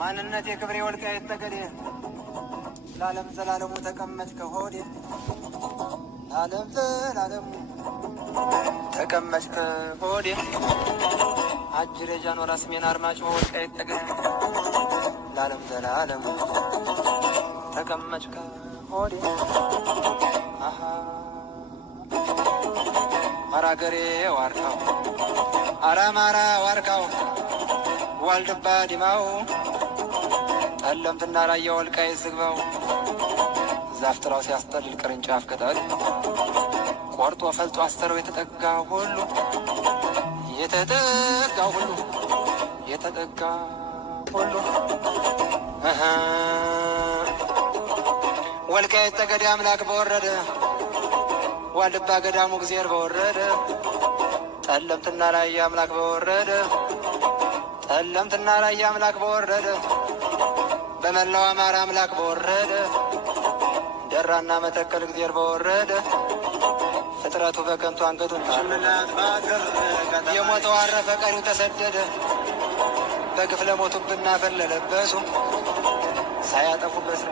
ማንነት የክብሬ ወልቃይት ጠገዴ ለዓለም ዘላለሙ ተቀመጭ ከሆዴ ለዓለም ዘላለሙ ተቀመጭ ከሆዴ አጅሬ ጃኖራ ስሜን አርማጭሆ ወልቃይት ጠገዴ ለዓለም ዘላለሙ ተቀመጭ ከሆዴ አራገሬ ዋርካው አራማራ ዋርካው ዋልድባ ዲማው ጠለምትና ራያ ወልቃይት ዝግባው ዛፍ ጥራው ሲያስጠልል ቅርንጫፍ ቅጠል ቆርጦ ፈልጦ አስተረው የተጠጋው ሁሉ የተጠጋው ሁሉ የተጠጋው ሁሉ ወልቃይት ጠገዴ አምላክ በወረደ ዋልድባ ገዳሙ እግዚአብሔር በወረደ ጠለምትና ራያ አምላክ በወረደ ጠለምትና ራያ አምላክ በወረደ በመላው አማራ አምላክ በወረደ ደራና መተከል እግዚአብሔር በወረደ ፍጥረቱ በከንቱ አንገቱን የሞተው አረፈ ቀሪው ተሰደደ በግፍ ለሞቱብና ፈለለበሱ ሳያጠፉ በስር